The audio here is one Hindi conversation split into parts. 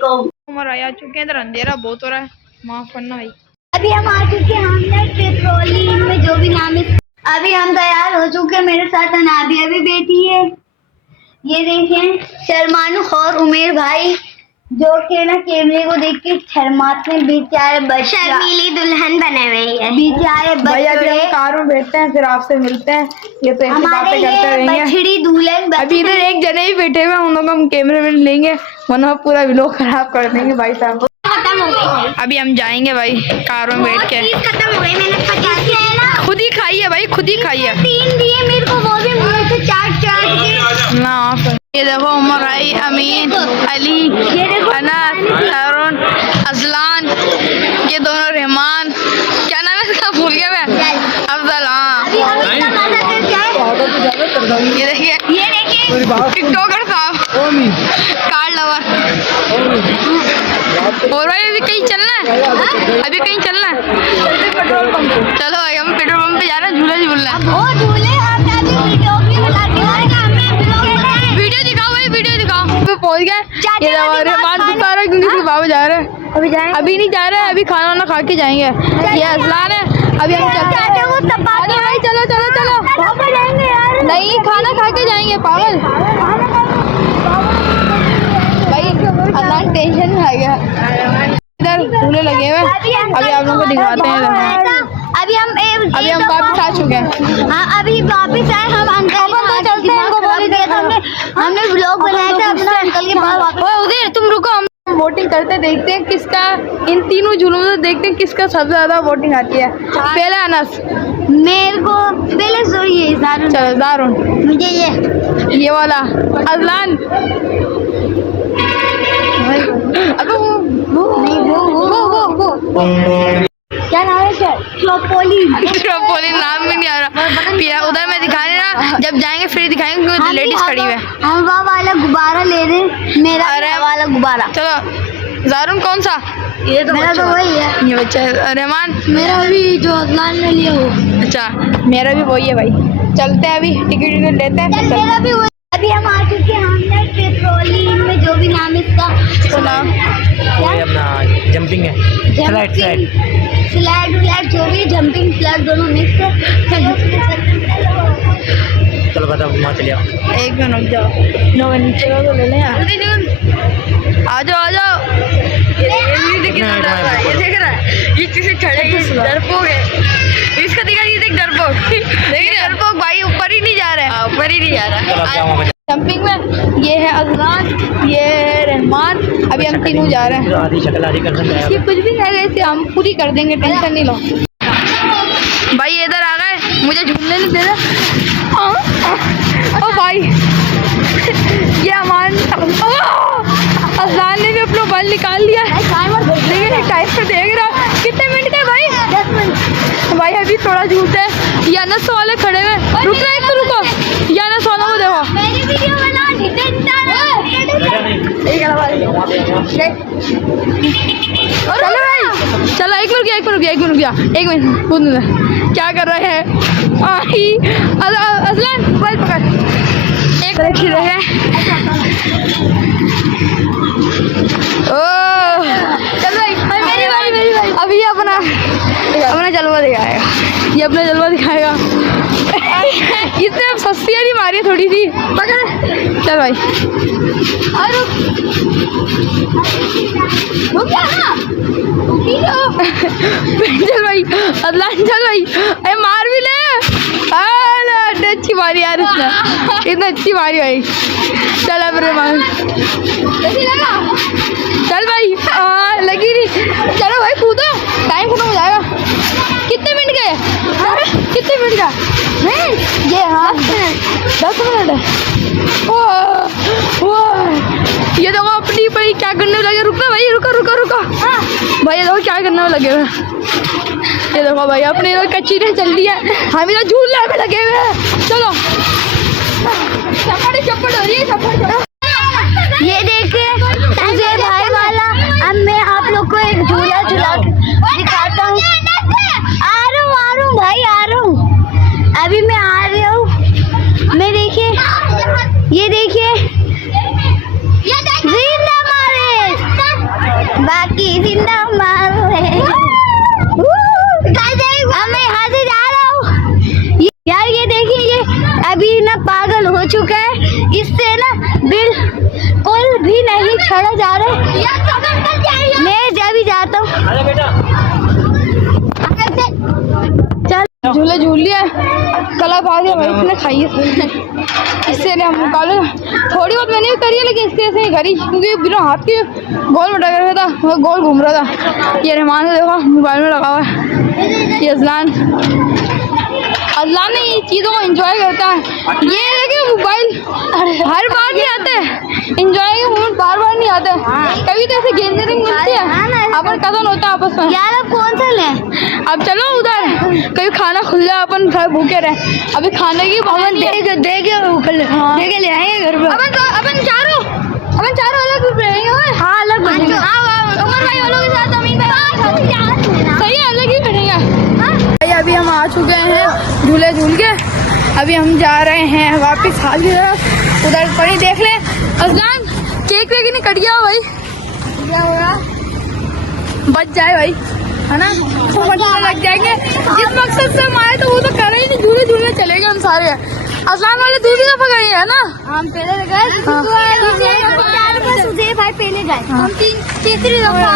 वालेकुम। उमर आ चुके हैं, इधर अंधेरा बहुत हो रहा है, माफ करना भाई। अभी हम आ चुके हैं हमने पेट्रोलिंग में, जो भी नाम है। अभी हम तैयार हो चुके हैं, मेरे साथ अनाबिया भी बैठी है। ये देखें सलमान और उमेर भाई, जो कि ना कैमरे को देख के शर्माते हैं, बेचारे बच्चे शर्मीली दुल्हन बने हुए हैं बेचारे भाई अभी हम बच्चे। कार में बैठते हैं, फिर आपसे मिलते हैं। ये तो ऐसी हमारे बातें करते लिए रहेंगे। बछड़ी दुल्हन अभी इधर एक जने ही बैठे हुए हैं, उन लोग हम कैमरे में लेंगे, वरना पूरा व्लॉग खराब कर देंगे भाई साहब। खत्म हो गई। अभी हम जाएंगे भाई कार में बैठ के। खत्म हो गई, मैंने 50 है ना, खुद ही खाइए भाई, खुद ही खाइए। 3 दिए मेरे को, वो भी मुंह से चाट के ना ये देखो उमर भाई, अमीन, अली, अनस, तरुण, अजलान, ये दोनों रहमान, क्या नाम है इसका भूल गया मैं, अफजल। हाँ ये देखिए टिकटॉकर साहब, कार लवर। और भाई अभी कहीं चलना है, अभी कहीं चलना है। चलो भाई हम पेट्रोल पंप पे जा रहे हैं, झूला झूलना है। वीडियो दिखाओ भाई, वीडियो दिखाओ। पहुंच गए, ये रहमान बता रहा है क्योंकि बाबा जा रहे हैं। अभी जाएंगे, अभी नहीं जा रहे हैं, अभी खाना वाना खा के जाएंगे। ये अजलान है, अभी हम चलते हैं। भाई चलो चलो चलो, नहीं खाना खा के जाएंगे पागल भाई। अजलान टेंशन में आ गया, इधर झूले लगे हुए। अभी आप लोगों को दिखाते हैं। अभी हम वापस आ चुके हैं। हाँ अभी वापस आए हम। अंकल चलते हैं, हमने व्लॉग बनाया था अपना अंकल के पास। उधर तुम रुको, हम वोटिंग करते देखते हैं किसका, इन तीनों जुलूम से देखते हैं किसका सबसे ज्यादा वोटिंग आती है। पहले अनस, मेरे को पहले ये चलो दारुन, मुझे ये वाला अजलान, क्या नाम है सर? ट्रोपोलिन नाम भी नहीं आ रहा। उधर में दिखा रहे ना, जब जाएंगे फिर दिखाएंगे क्योंकि लेडीज खड़ी हुई है। हम वो वाला गुब्बारा ले रहे, मेरा वाला गुब्बारा। चलो जारून कौन सा? ये तो मेरा तो वही है, ये बच्चा है। रहमान मेरा भी जो अदनान ने लिया हो। अच्छा मेरा भी वही है भाई। चलते हैं अभी, टिकट लेते हैं फिर मेरा भी वही। अभी हम आ चुके हैं हमने पेट्रोलिंग में, जो भी नाम है इसका नाम अपना जंपिंग है, स्लाइड जो भी जंपिंग स्लाइड दोनों मिक्स है। चलो बता वहाँ चले आओ। एक मिनट रुक जाओ, नो नीचे तो ले लें। आ जाओ आ जाओ। ये देख रहा है, ये किसी चढ़ेगी, डरपोक है इसका। देखा ये देख डरपोक, देखिए डरपोक भाई ऊपर ही नहीं जा रहा है, ऊपर ही नहीं जा रहा है। जंपिंग में ये है अजलान, ये है रहमान, अभी हम तीनों जा रहे हैं। आधी शक्ल आधी कर सकते हैं, ये कुछ भी है ऐसे हम पूरी कर देंगे, टेंशन नहीं लो भाई। इधर आ गए, मुझे झूलने नहीं दे रहे। ओ भाई ये अमान, अजलान ने भी अपना बल निकाल लिया है। लेकिन टाइम पे देख रहा, कितने मिनट का भाई? 10 मिनट भाई। अभी थोड़ा झूलते हैं, ये अनस वाले खड़े हुए। रुक रहे एक तो रुको, ये अनस वालों को देखो। चलो भाई चलो, एक मिनट क्या कर रहे हैं? अजलान मोबाइल पकड़, एक रखी रहे। ओ चलो भाई, मेरी भाई अभी ये अपना जलवा दिखाएगा, ये अपना जलवा दिखाएगा। इसने सस्तियाँ नहीं मारी थोड़ी सी, पकड़। चल भाई चल भाई अदलान, चल भाई, अरे मार भी ले। अच्छी मारी यार इसने, इतना अच्छी मारी भाई। चल अब रहमान, चल भाई लगी नहीं। चलो भाई कूदो, टाइम खत्म हो जाएगा। कितने मिनट गए? कितने मिनट का? ये हाँ 10 मिनट है। ये देखो अपनी पड़ी क्या करने लगे। रुको भाई, रुको भाई, ये देखो क्या करने लगे हुए। ये देखो भाई अपने कच्ची ने चल दिया, हम इधर झूलने में लगे हुए हैं। चलो चप्पड़ हो रही है, ये देखिए मुझे भाई वाला। अब मैं आप लोग को एक झूला दिखाता हूँ। आ रहा हूँ भाई, आ रहा हूँ, अभी मैं आ रही हूँ। मैं देखिए, ये देखिए, छोड़ो जा रहे मैं जब जाता हूँ आजा बेटा चल झूले झूल लिया कला पा दिया भाई इसने खाई है इससे ने हम निकाले थोड़ी बहुत मैंने भी करी है लेकिन इसके ऐसे ही करी क्योंकि बिना हाथ के गोल मटा कर रहा था गोल घूम रहा था। ये रहमान को देखो मोबाइल में लगा हुआ है। ये अजलान ने ये चीज़ों को एंजॉय करता है। ये देखिए मोबाइल हर बार नहीं आते एंजॉय के मोमेंट बार बार नहीं आते कभी तो ऐसे गैदरिंग मिलती है अपन कदम होता है आपस में। यार अब कौन सा लें अब चलो उधर कभी खाना खुल जाए अपन घर भूखे रहे अभी खाने की देखे ले आएंगे घर पे अपन चारों अलग रहेंगे। हाँ अलग बनेंगे उमर भाई वालों के साथ अमीन भाई सही है अलग ही बनेगा। भाई अभी हम आ चुके हैं झूले झूल के अभी हम जा रहे हैं वापस हाल की तरफ उधर पड़ी देख ले अजलान केक वेक नहीं कट गया भाई क्या हो रहा बच जाए भाई है ना तो मजा लग जाएंगे जिस मकसद से हम आए तो वो तो कर ही नहीं झूले झूलने चलेंगे हम सारे। अजलान वाले दूसरी दफा गए है ना हम पहले गए भाई पहले गए हम तीसरी दफा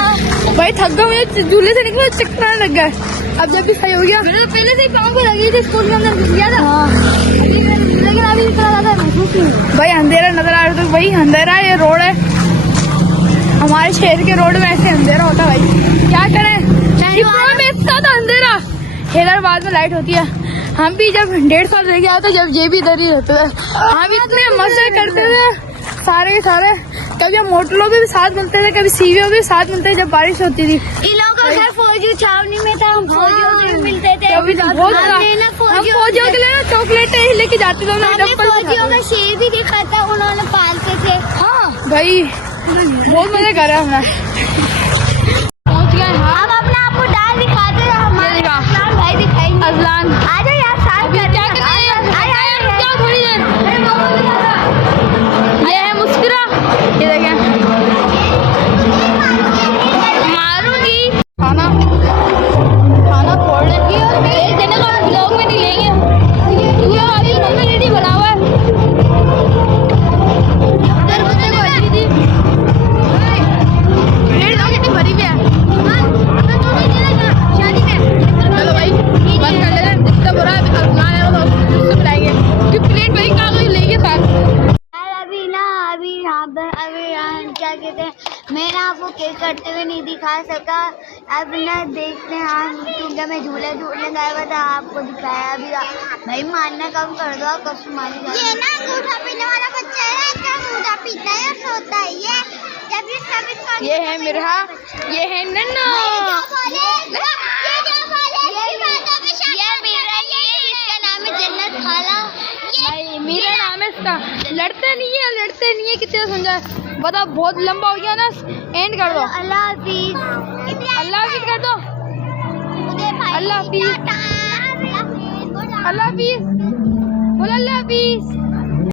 भाई थक गए मुझे झूले से निकले चक्कर आने लग गए। अब जब भी सही हो गया मेरे तो पहले से ही पाँव को लगी थी स्कूल के अंदर घुस गया था लेकिन अभी इतना ज्यादा महसूस नहीं। भाई अंधेरा नजर आ रहा है तो भाई अंधेरा ये रोड है हमारे शहर के रोड में ऐसे अंधेरा होता है भाई क्या करें में इतना था अंधेरा हैदराबाद में लाइट होती है। हम भी जब 1.5 साल रह गया था जब ये भी इधर ही रहते थे हम इतने मजे करते थे सारे के सारे कभी हम मोटर लोग भी साथ मिलते थे कभी सीवीओ भी साथ मिलते थे जब बारिश होती थी। इन लोगों का घर फौजी छावनी में था हम फौजियों से भी मिलते थे कभी हम फौजियों के लिए चॉकलेट ही लेके जाते थे फौजियों का शेर भी देखा था उन्होंने पालते थे। हाँ भाई बहुत मजा करा हमने पहुँच गए। हाँ हम अपना आपको डाल दिखाते हैं हमारे दिखा। अजलान भाई दिखाएंगे। अजलान आ जाओ यार साथ क्या कर रहे हैं क्या थोड़ी देर ये है मुस्कुरा ये देखें मारूंगी खाना फोड़ने की और एक जने को ब्लॉग में नहीं लेंगे क्योंकि हमारी मम्मी रेडी बना हुआ है उधर कुत्ते को अच्छी थी रेड तो कितनी भरी हुई है शादी में चलो भाई बंद कर लेते हैं डिस्टर्ब हो रहा है अब ना आया तो उससे बुलाएंगे कि प्लेट भाई कागज लेंगे साथ। अभी यहाँ पर क्या कहते हैं मैं ना आपको केक कटते हुए नहीं दिखा सका। अब ना देखते हैं हम क्योंकि मैं झूले झूलने गया हुआ था आपको दिखाया अभी भाई मानना कम कर दो कसम मारी ये ना अंगूठा पीने वाला बच्चा है इसका अंगूठा पीता है और सोता है ये जब ये है मिरहा ये है नन्ना भाई मेरा नाम है इसका लड़ते नहीं है कितने समझा बता बहुत लंबा हो गया ना एंड कर दो अल्लाह हाफिज कर दो अल्लाह हाफिज बोल अल्लाह हाफिज